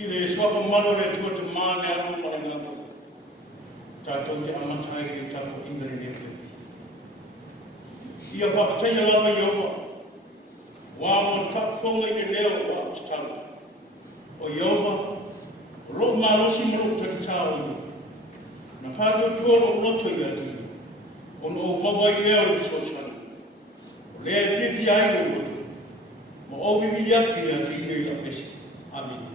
Ile swako malo le tua te mane anu mara ngako. Tātou te amatai i tātou ingari ne. Ia whakataina lawa i aua. Wā mon whakawhonga i te leo o atu tau. O i aua, ro marosi maro te tāu i. Na whātou tuoro o loto i atu. Ono o mawai leo i sosana. O lea pipi ai o loto. Mo o bibi yaki i atu i a pesi. Amen.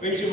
Beijo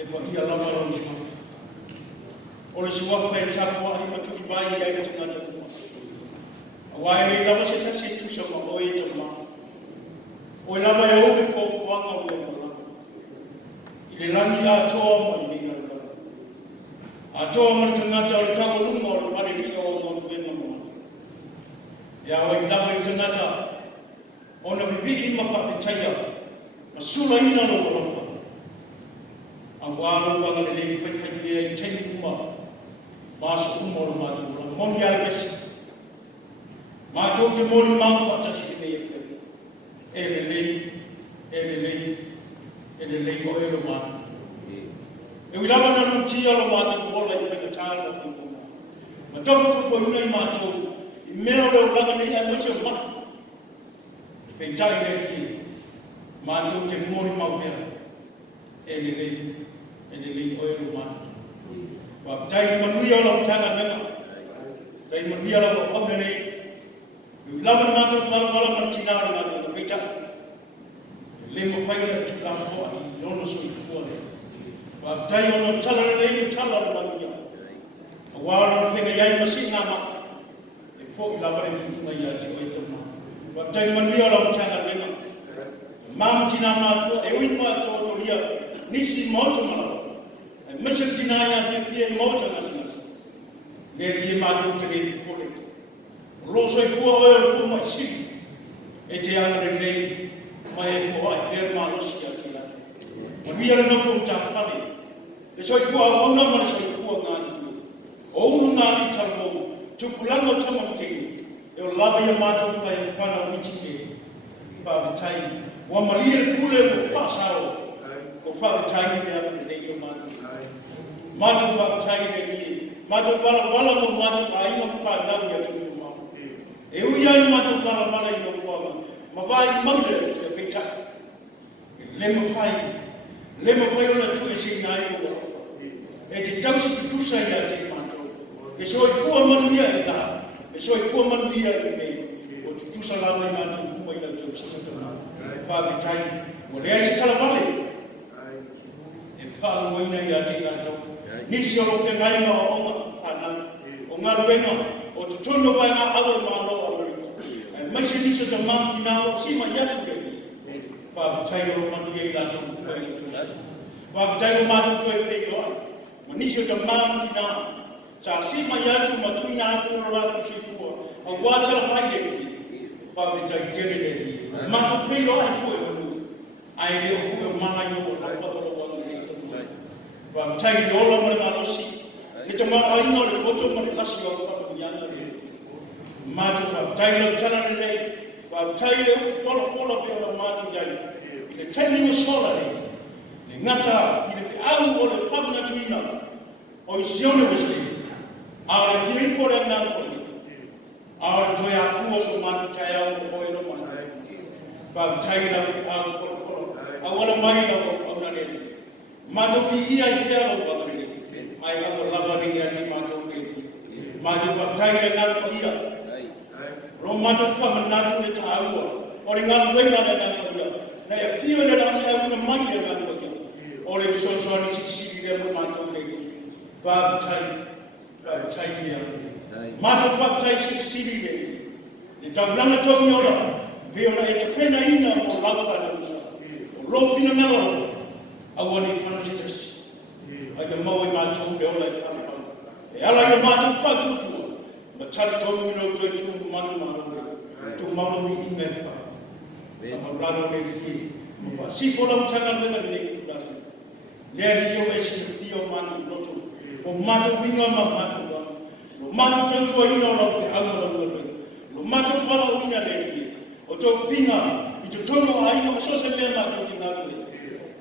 e pa ia lama lau sima. O le siwafa e tapua ai matuki vai ai o tangata kuma. Awai nei lama se tasi tusa ma o e tama. O e lama e ope fōwhanga o e malama. I le langi a toa mo i nei lama. A toa mo tangata o le tau lunga o le pare ni o mo bena mo. Ia o e lama i tangata o na bibi ma whakitaia. Ma sula ina no walafa. A wālo wanga le lei whaiwhai lea i tei kuma. Māsa kuma o le mātua. Moni ala besi. Mātou te moni māu whatasi nei e whai. E le lei, e le lei, e le lei o e lo mātua. E wilawa na nutia lo mātua kuola i whaikatāna o kuna. Ma tofu tu whauna i mātou. I mea leo langa nei a macha ma. Pei tai nei. Mātou te mori mau mea. E le lei o e lo mātua. Wa tai manui o lau tanga mena. Tai manui o lau au nei. I lava na mātou wala ma tinara na pei tai. Le mo whaia tu la fua i lono so i fua le. Wa tai o na tala na lei o tala na manui. Wa wala na whenga iai masi nga ma. E fo i lava ni inga ia ti o e tama. Wa tai manui o lau tanga mena. Mam tina mātua e ui wha tō lia nisi mauta malawa. E mesa tinaya me fia i mauta nasi. Ne rie mātua te rei kore. Roso i fua oe o fua mai si. E te ana re rei mai e fua ai pere mānosi a ki lana. Ma ria le nofo ta whare. E so i fua au na mana so i fua ngāni. O unu ngāni tamo tupulanga tamatini. E o lava ia mātua whai e whana o iti e. Whavitai. Wa maria kule o fasao o whavitai me ana nei o mātua. Mātua whavitai me ni. Mātua wala mo mātua a inga whanau ia tū mau. E ui ai mātua wala i o wanga. Ma vai maule e peta. Le ma whai o na tu e si nai o warafa. E te tausi tu tusa ia te mātua. E so i kua manuia e tā. E so i kua manuia e nei. O tu tusa lau i mātua kuma i na tau sinatana. Whavitai, o lea se tala wale. E whaalo ina i a te nātou. Nisi o roke ngai ma o onga whanau. O ngā ruenga, o te tono wai ngā awara māno a Amerika. E maise nisa ta māmki nāo, si ma yatu rei. Whavitai o manu i nātou kuma i nātou si. Whavitai o mātou toi whei doa. Ma nisi o ta māmki nāo. Sa si ma yatu ma tui nātou no rātou si fua. A wātala mai rei. Whavitai tere rei. Mātou whero ai koe wanu. Ai reo koe māngai o na whakaro wanu rei tamu. Wa tai rola mara ngalosi. E te maa aina o le koto mara lasi o whakamiana rei. Mātou wa tai lau tana rei. Wa tai leo whola pia o mātou iai. Le taimi o sola rei. Le ngata i le whiau o le whakamatuina. O i sione wesle. A le whiu fore ngā koi. A le toi a fua so mātou tai au o e no mai. Whavitai lau whiau whoro. A wala mai lau au na rei. Mātou ki ia i pia lau wala rei. Ai ako lava rei a ki mātou rei. Mātou whavitai le ngā ia. Ro mātou whamanatu le ta aua. O le ngā wena le ngā ia. Nei a whio le rani e una mai le ngā ia. O le sosoani sisi le mo mātou rei. Whavitai ia. Mātou whavitai sisi rei. Le tau langa tomi ora. Peona e te pena ina o lauwha na usa. O rofina na rofa. Awani whanasitasi. Ai te mau i mātou le ola i whanapau. E ala i o mātou whatutua. Ma tari tomi no toi tū manu manu. Tu maunu i inga e wha. Ma rano ne rie. Ma wha sifo lau tanga mena ne i tūrani. Nea rio e si whio manu noto. O mātou winga ma mātou wanu. O mātou tautua ina o lau whi aumara ua. O mātou wala o ina ne rie. O tō whinga, i tō tono a ina o sose mea mātou ki ngā rui.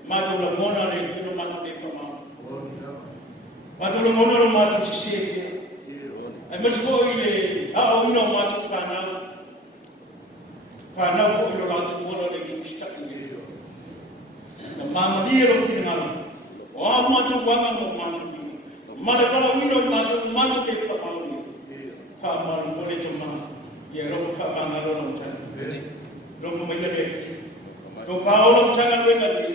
Mātou la mona re ino mātou ne whamau. Mātou la mona o mātou si se pia. Ai masi po i le ao ina o mātou whanau. Whanau fo ino rātou mona re ki ustaki ne reo. Na māmani e ro whina ngā. O a mātou wanga mo mātou wina. Mare kala ino mātou ne whamau ne. Whamau mo re tō mā. Ia roko whamanga rona o tana. Roko mai le. Tō whaola o tana wenga re.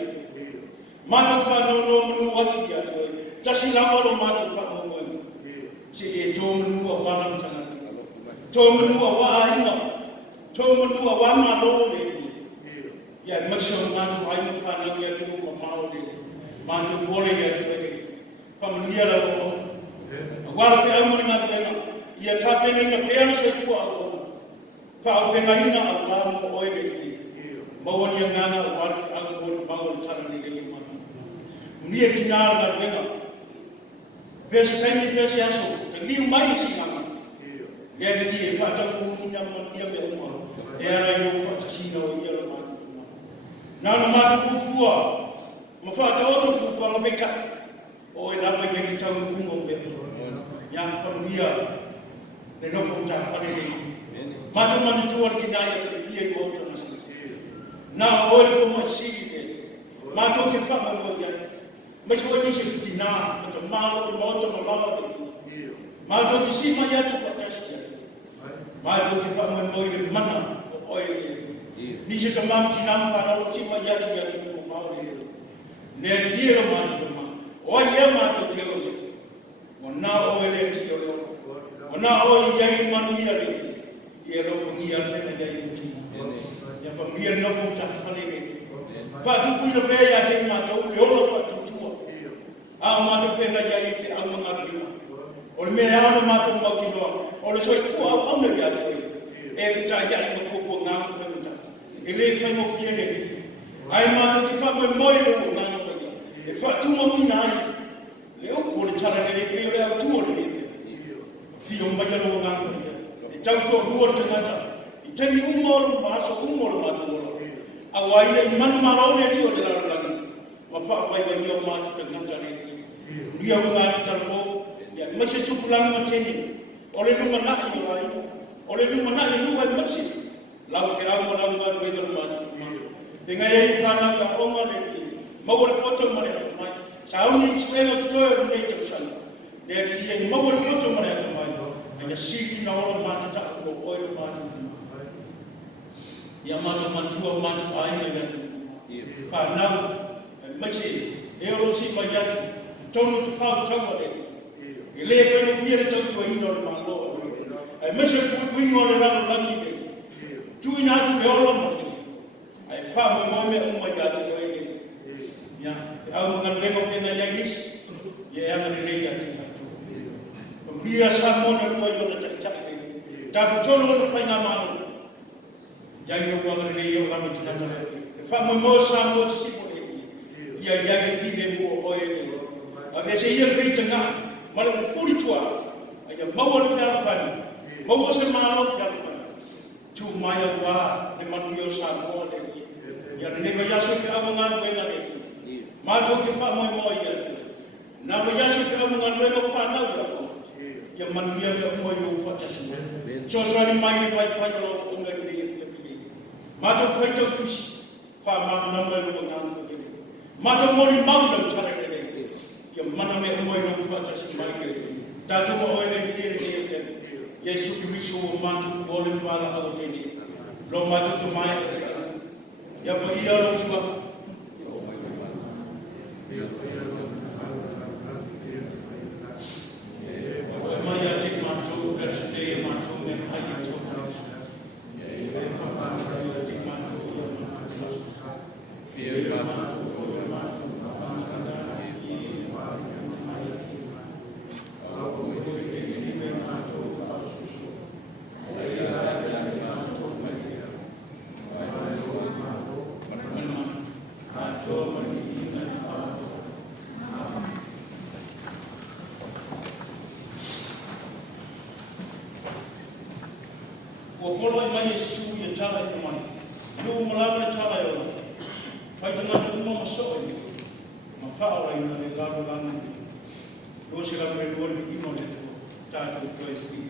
Mātou whanau no manu atu ia toi. Tasi lawa lo mātou whanau moe. Si e tō manu a wālam tangani. Tō manu a wāinga. Tō manu a wāmalo le. Ia maksau mātou ainu whanau ia tu ma mao le. Mātou wole ia tu le. Pamanuia la o. Wala te au mani ngā penga. Ia tā penga inga peana se fua au. Whao penga ina au wāmo oe le. Mawani a ngana o wala te au mōni mawani tana le le mātou. Nia tinara ngā penga. Vese taimi vese aso. Te liu mai si ngana. Lea ni e whataku ina ia me uma. E ara i o whatasina o ia la mātou. Nāna mātou fufua. Ma whataoto fufua ngā meka. O e rama ia ki tau ngungo me. Ia whanuia. Ne nofo ta whanere. Mātou mani tuar ki nāia te fia i mōta nasi. Nā oe fo mai siri ne. Mātou te whama mo ia. Mai so ni se ti nā. Mata māo o mōta ma mama ne. Mātou te si mai atu whatasi ia. Mātou te whama mo i le mana o oe ne. Ni se ka mam ki nā whanau si mai atu ia ki mo mao ne. Nea ni iro mātou te mā. Oa ia mātou te oe. O nā oe le ni o leo. O nā oe iai manu ia le. Ia rofo ngia whenga iai utina. Ia whamia nofo ta whanere. Whatupu ina pēi a te mātou leola whatutua. A mātou whenga iai te au mga rima. O le mea ana mātou mauti noa. O le soi kua au auna ia te e. E whita iai ma koko ngā mwhenga. E le whenga whiene ni. Ai mātou ki whamai moi leo ngā mwhenga. E whatua mina ai. Leo ko le tara nere peo le au tua le. Fio mai alo ngā mwhenga. E tautua rua te ngata. I temi umoro maaso umoro mātou ora. Au aile i manu marau ne rio le rararangi. Ma whaapai mai io mātou te ngata ne rio. Ria unga ni tarpo. Ia mase tupulangi ma teni. O le numa nai o ai. O le numa nai nua i mase. Lau se au ma lau ngā ruenga mātou te mātou. Te ngai ei whanau ka onga ne rio. Maua le poto mare atu mai. Sa au ni spenga tutoe o nei te usanga. Lea ki ia ni maua le poto mare atu mai. Ia siki na ora mātou ta o oe mātou te mātou. Ia mātou mantua mātou ainga i atu. Whanau. Maise. E oro si mai atu. Tonu tu whau taua le. E lea whengu whia le tautua ino le māloa. Ai maise kuingo le raro langi le. Tui nā atu le ola mātou. Ai whamu moe mea umai atu le le. Ia. E au mga lengo whenga ia nisi. Ia anga le lei atu mātou. Ria sa mona rua i ona taitaka le. Tāku tono ona whainga mātou. Ia ino wanga le lei o rama tinata le. E whamu mo sa mo te sipo le. Ia ia e while mua oe le. A me se ia reita ngā. Mara ko furi tua. Ia maua le whiara whani. Maua se mālo whiara whani. Tu mai a wā le manu i o sa moa le. Ia le newa yaso ki awa ngā nuenga le. Mātou ke whamoi moi ia. Nā me yaso ki awa ngā nuenga whanau ia. Ia manu ia me umoi o whatasi. Choswari mai ni vai pai o unga ni ia whia. Mātou whaitau tusi. Wha maa nama rua ngā nuenga. Mātou mori mauna utara le. Ia mana me umoi o whatasi mai ke. Tātou ma oe le ni e le. Yesu ki miso o mātou bole wala au teni. Lo mātou tu mai. Ia pa ia lo sua. Oe mai a te mātou, rasa te e mātou me hai a tō tau. E whapāpai a te mātou i a mātou. E mātou o e mātou whapāpai i e mai a te mātou. Au e te te me mātou whapāsusu. E a mātou mai ia. Mātou mai ina i whātou. Kua polo i mai e siu i a tala i mai. Iu malawa le tala i ora. Pai te ngata uma ma soa i. Ma whaora i na le laro lana i. Lua se la me luare mi ino le tō. Tātou toi i ki.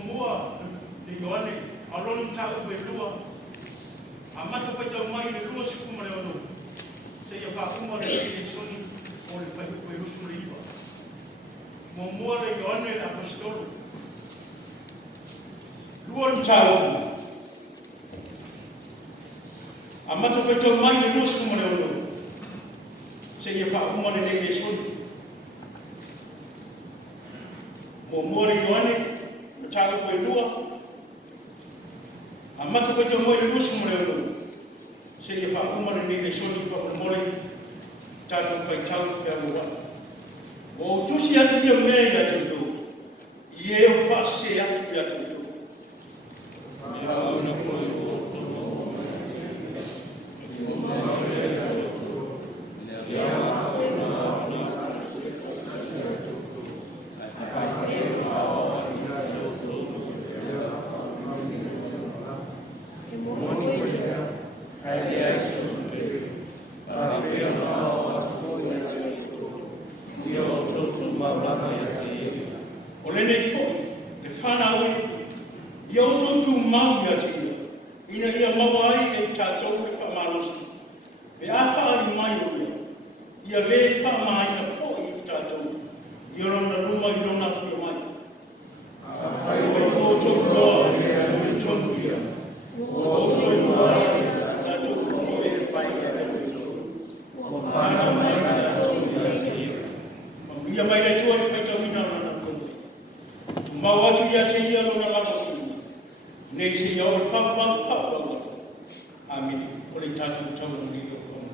mua ni yoane alon ta ko lua amata ko ta mai ni lua siku mo leo se ya fa ko mo ni soni o le pa ko lu su riba mo mua le yoane la apostolo lua ta amata ko ta mai ni lua siku mo leo se ya fa ko mo ni soni mo mua le yoane taga ko lua amata ko to mo le lusu mo le se ye fa ko mo le soni ko mo le tata fai tau fe wa o tusi atu ye me ya tutu ye o faasese atu ya tutu ya ona ko Outou Tuiava Iliili ina ia mawai e tātou le whamanosi. Me a whaari mai o ia le whamai na fōi i tātou. Ia rona ruma I rona whia mai. A whai o Outou loa me tonu ia. Outou loa tātou komo e whai a tātou. O whana mai a tātou ia. Ia mai le tua i whaitau ina rana kōmei. Tu mau atu ia te ia rona lama nei se ia o whapapa. Amen. O le tātou tau ni o kono.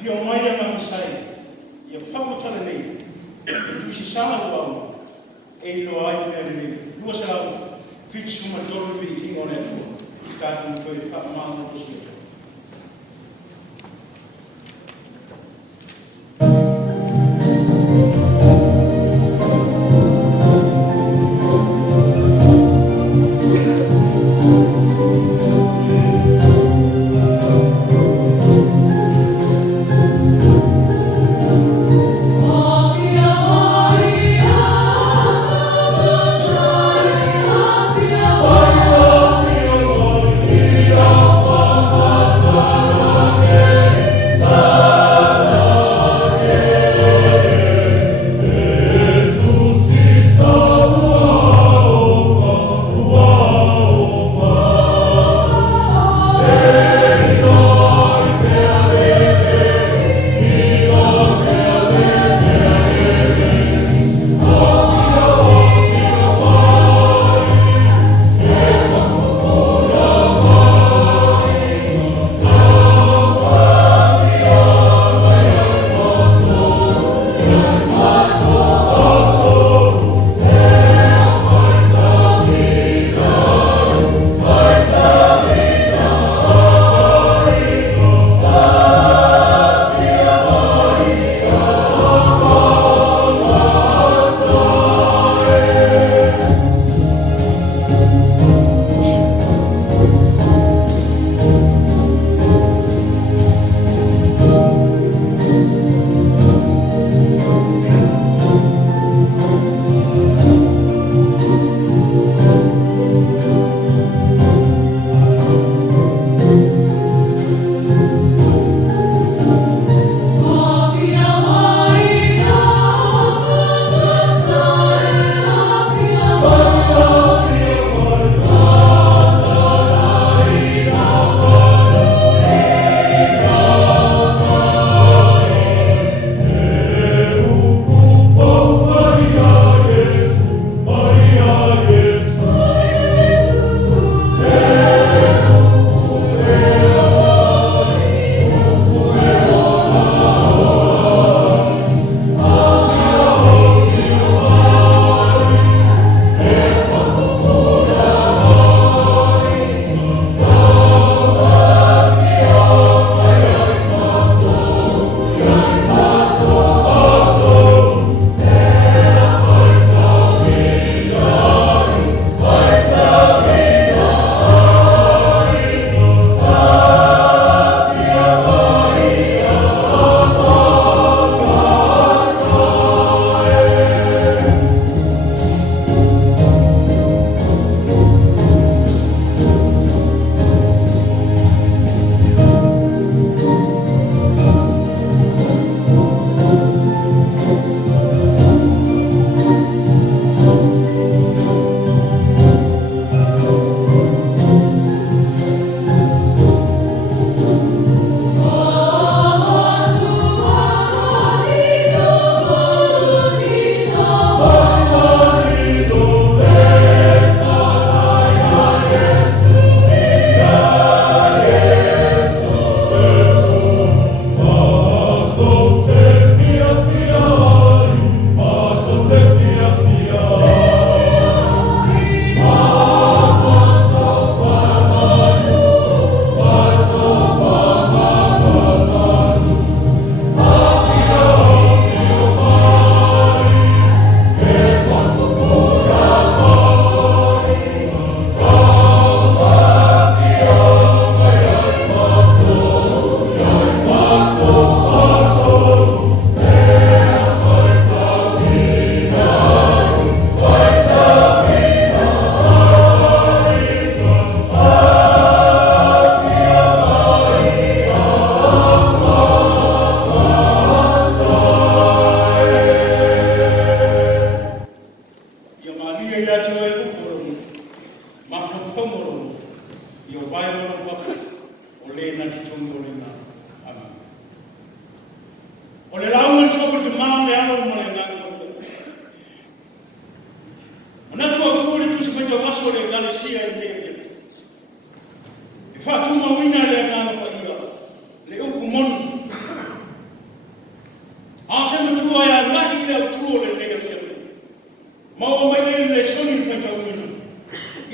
Fio mai a mamasai, ia whamatalelei, Tusi Atu, e lo ai nei lua sau, fitu matoro vi kingo ne tu, ka tu koe whamamano kusi.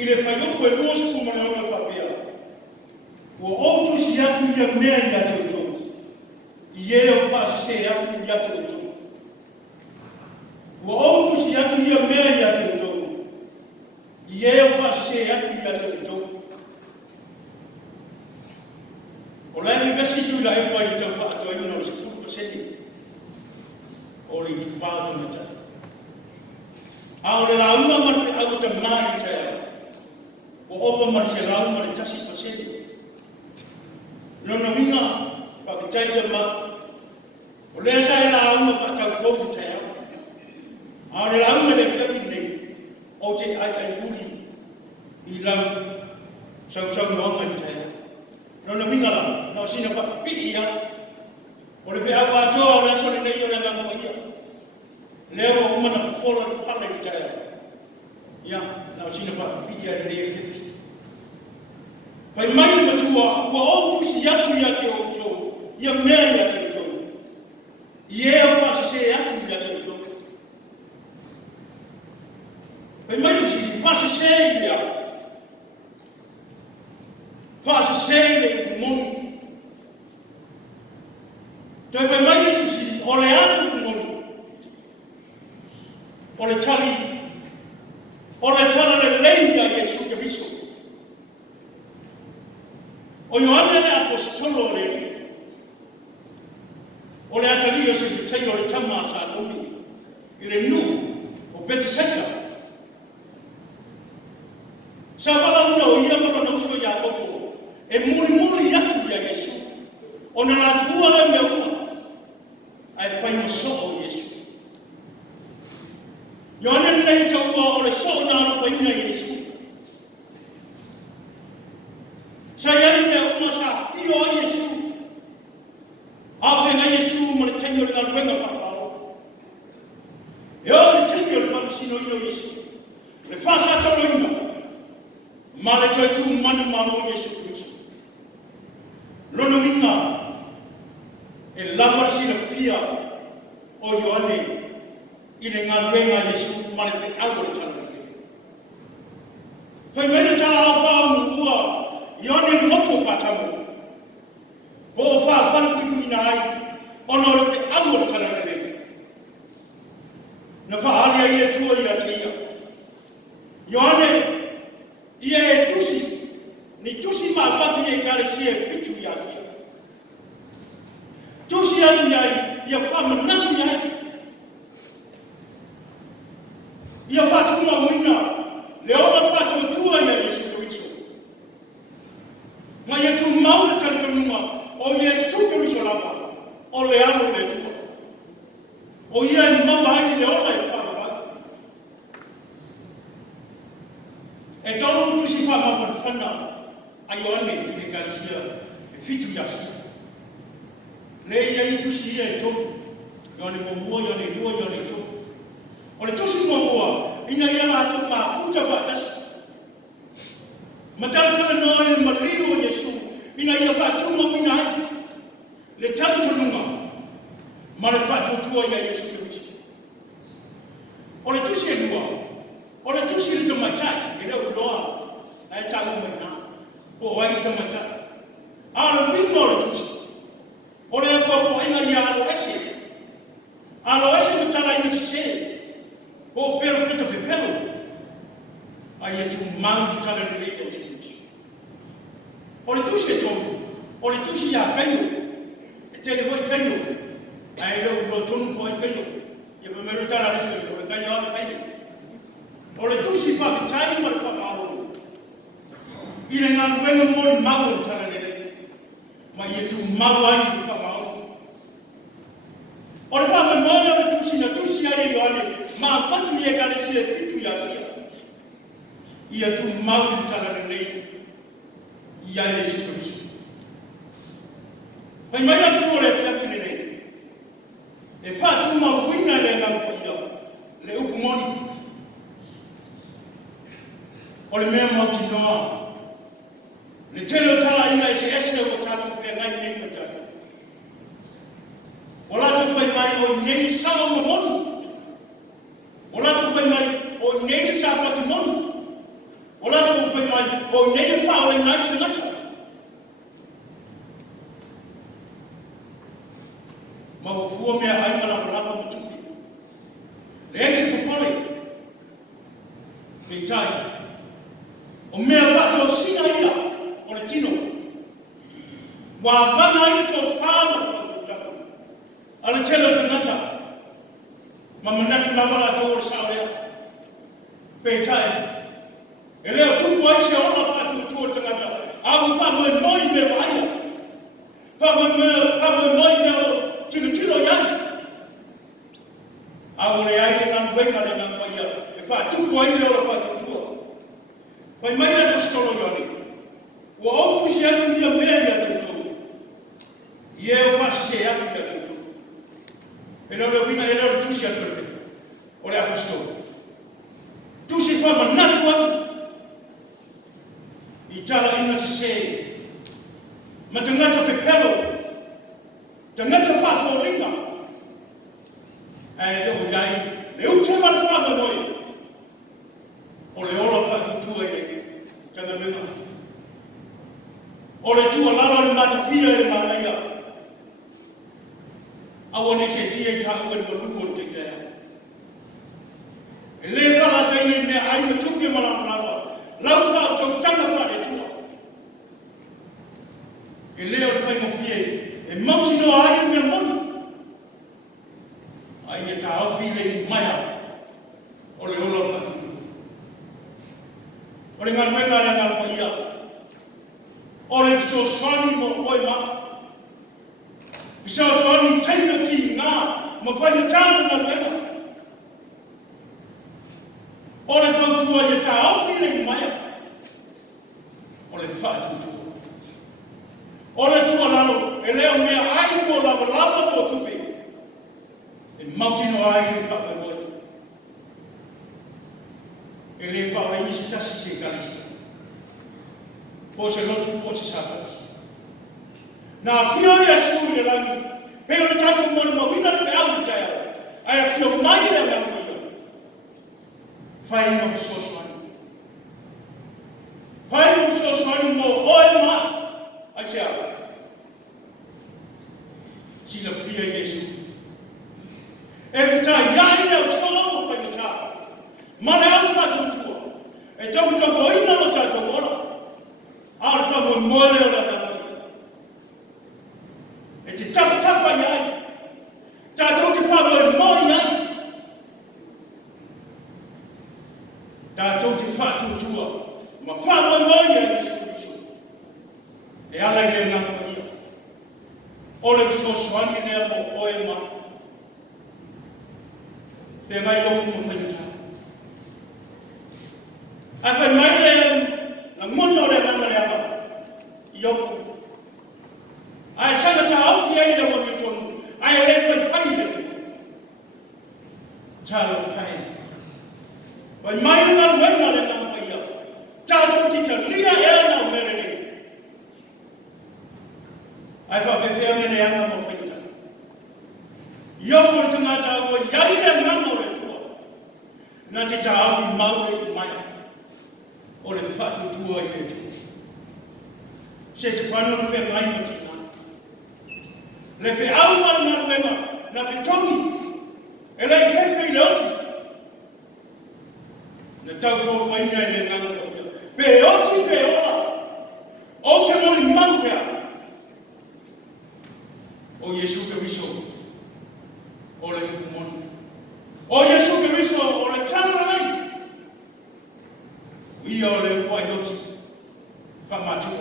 le whaioko e rosa kumana o le whapea. Ua o tusi atu ia mea i atu o tō. I e o Faasese Atu i atu o tō. Ua o tusi atu ia mea i atu o tō. I e o Faasese Atu i atu o tō. O lai me vesi tu la e pai i tau whaatua ina o le 10%. O le tu pāta mata. A o le launga mara te au ta mai te au. O owa mara se launga le 10%. Nona winga, pakitai te ma. O lea sa e launga whakau pōku te au. A o le launga le kapi nei. O te ai huri. I lau. Sau noanga i te au. Nona winga la. Nau sina whakapiti ia. O le whea wātoa o lea sone nei o le ngango ia. Leo o umana whawhola le whale i te au. Ia, nau sina whakapiti ia nei e whiwhi. Pai mai matua, ua o tusi atu ia te o tō. Ia mea ia te o tō. I e o Faasese Atu ia te o tō. Pai mai tusi, Faasese ia. Faasese le kumoni. Toi pai mai tusi, o le anu kumoni. O le tali. O le tala le leia Yesu ke biso. O Ioane le apostolo le o le atalio se pitei o le tama sa noni i le nu o Betiseta. Sa wala una o ia mana na uso ia koko e muri atu ia Yesu. O na atua le mea uma ai whai maso o Yesu. Ioane nei taua o le so na ala whaina Yesu. Sa iai mea uma sa fio a Yesu. A whenga Yesu ma le tenio le ngaruenga whawhao. E o le tenio le whamasino ino Yesu. Le whasa tolo ina. Ma le toitu manu mamo Yesu Christo. Lono inga. E lawa sina fia o Ioane. I le ngaruenga Yesu ma le whenau le talo. Whai mene ta a whao ua. Ioane le moto patamu. O wha whanku ina ai. Ono le whi au le talalelei. Na wha alia ia tua ia te ia. Ioane, ia e tusi. Ni tusi maa pati e kare si e fitu ia sia. Tusi atu iai, ia wha manatu iai. Ia wha tuma wina. Leo la wha tua ia Yesu Christo. Ma ia tu mau le talitonunga o Yesu Christo lava o le alo le tua. O ia i mawa ai le ola i whanawai. E tonu tusi wha mawhanwhana a Ioane i le Galesia e fitu yasi. Le ia i tusi ia e tonu. Ioane momua, Ioane lua, Ioane tonu. O le tusi momua, ina ia la atu ma futa whatasi. Matalakala noa le mariu o Yesu, ina ia whaatuma mina ai. Le talitonunga, ma le whaatutua ia Yesu Christo. O le tusi e lua, o le tusi le tamatai, e reu loa, na e tamu maina, o wai tamatai. A le wino o le tusi, o le kua ina ia alo ese. Alo ese matala ina se, o pero feta pepelo. Ai e tu mau tala le lei Yesu Christo. O le tusi e tonu, o le tusi ia penyo, e tele voi penyo, ai leo lo tonu po e penyo, e pe mero tala le se, o le kanyo ale penyo. O le tusi pa ke tai ma le pa maro. I le ngā ruenga mori mau le tala le lei, ma i e tu mau ai le pa maro. O le pa me moana le tusi na tusi ai e Ioane, ma patu i e kale si e fitu ia sia. Ia tu mau i tala le lei, ia Yesu Christo. Pai mai atu o le whiawhine nei. E whaatu mau wina le ngau paia, le uku moni. O le mea mau ki noa. Le telo tala inga e se esne o tātou whea ngai nei ma tātou. O lātou whai mai o nei sao ma monu. O lātou whai mai o nei sao pati monu. Ola tu foi mai o nei fa o nai te ngata. Ma o fu me ai mala mala mo tu. Le si ko pole. Ni tai. O me fa to sina ia o le tino. Wa bana i to fa no. Ala telo te ngata. Ma manatu la mala to sa o pe tai. Ele o tu mai se ona fa tu te ngata. A fa mo noi me vai. Fa mo noi me tilo ya. A ole ai na ngwenga le na mai ya. E fa tu mai le o fa tu. Fa mai le ko stolo yo ni. Wa o tu si atu ni me ya tu. Ye o Faasese Atu ya tu. Ele o winga ele o tu si atu perfetto. Ole apostolo. Tu si fa manatu atu. Itala ina se matangata pepelo tangata fa fo linga ai le yai le uche ma fa ma noi o le ola fa tu e tanga linga o le tu ala le mata pia e ma linga awone se tie ta ko le mo te te le fa la te ni me ai me tu ke ma la lau fa to tanga fa le tu e leo le fai mo fie e mauti no ai me mon ai e ta au fi le maya o le ola fa tu o le ngal mena le ngal paia o le so swani mo oi ma so swani taina ki nga mo fai tanga na mena o le fa tu ai ta au fi le maya o le fa tu ole tu alalo ele o me ai ko la lava ko tu be e mautino ai fa ko ele fa o ni sta si kali po se lo tu po se sa na fio ya su le la pe o ta tu mo mo vina pe au ta ya ai fio mai le na mo fa no so so mo oi ma acha si la fia Yesu e ta ya ina solo mo fa ta mana au fa tu e ta ko ko ina no ta to ora al fa mo mo le ora ta e ti tap pa ya ta to ki fa mo ya ta to ki fa tu ma fa mo ya e ala le na ole so swani ne mo oema te ngai yo mo fenta a fa mai le na mono le na le ama yo ai sa ta au ye le mo ton ai le fa fai le chalo fai ba mai na le na ya ta to ti ta ria e na me le ai fa pe fe me le ana mo fai yo por tana ta wo yai le na mo le tu na ti ta afi mau le mai o le fa tu ai le tu se te fa no fe mai mo ti na le fe au ma na fe tomi e le fe le oti le tau to mai le na mo pe oti pe ola o te mo ni mau pe o Yesu ke biso o le mon o Yesu ke biso o le tana lai ia o le waioti pa matu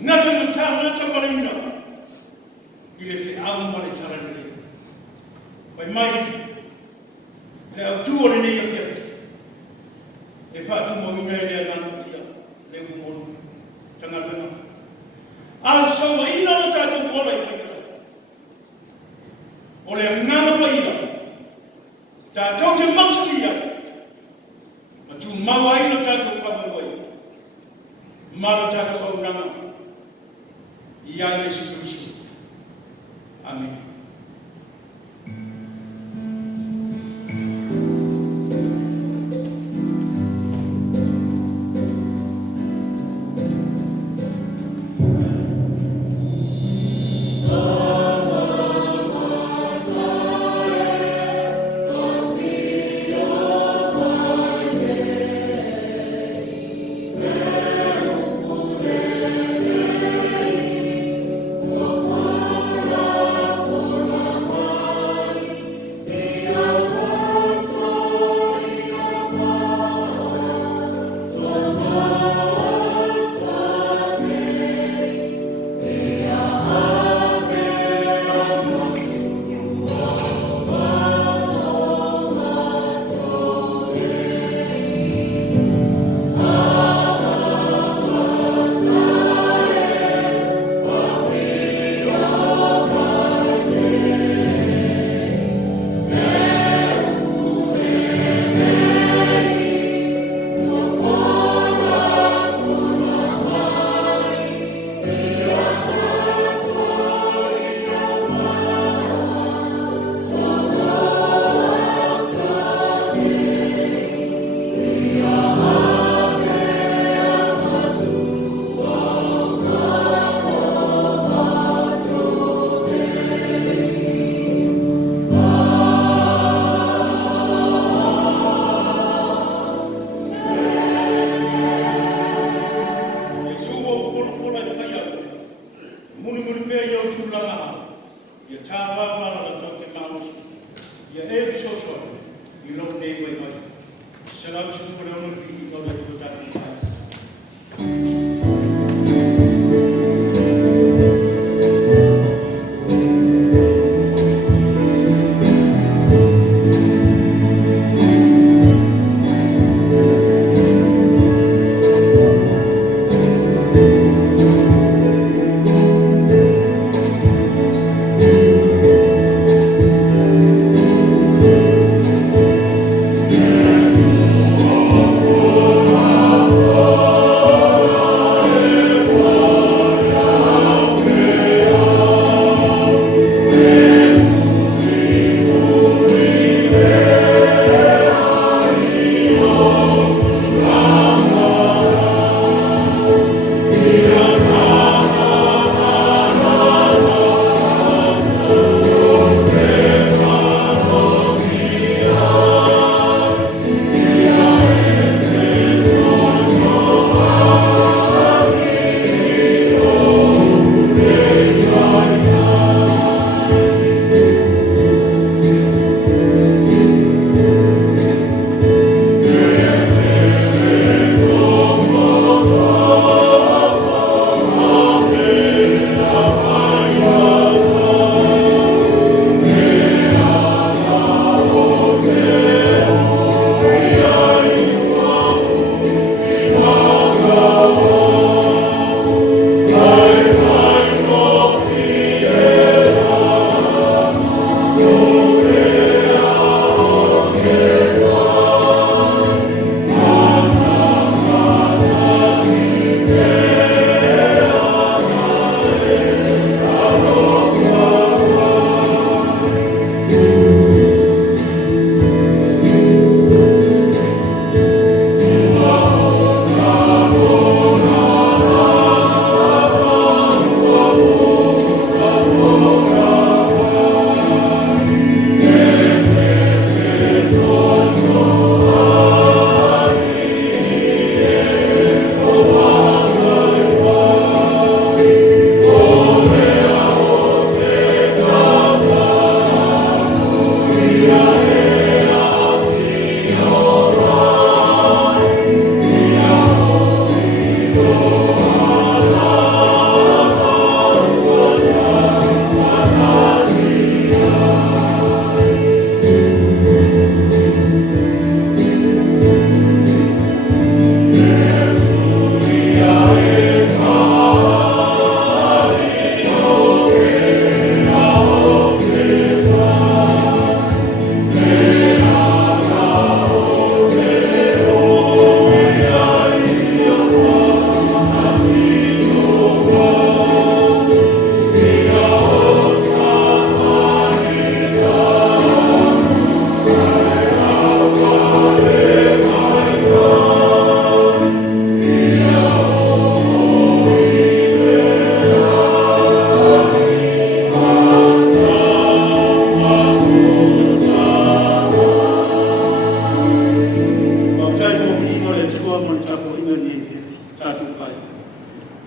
ngata no tana ta marina ile fe au ma le tana le mai le tu o le ia fe e fa tu mo me le na le mon tana le al so ina no ta tu o le ole ngana paida ta toke mausia ma tu mawai no ta to fa mo ma ta to o ngana ia Yesu Kristo amen.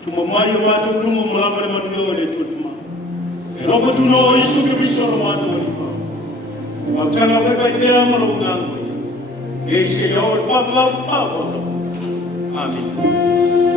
Tumomayo mato lungo mulaba na manuyo le tutuma. Eloko tuno isu ke bisoro mato le pa. Matanga ka ka te amalo ngango. Ye se yo fa. Amen.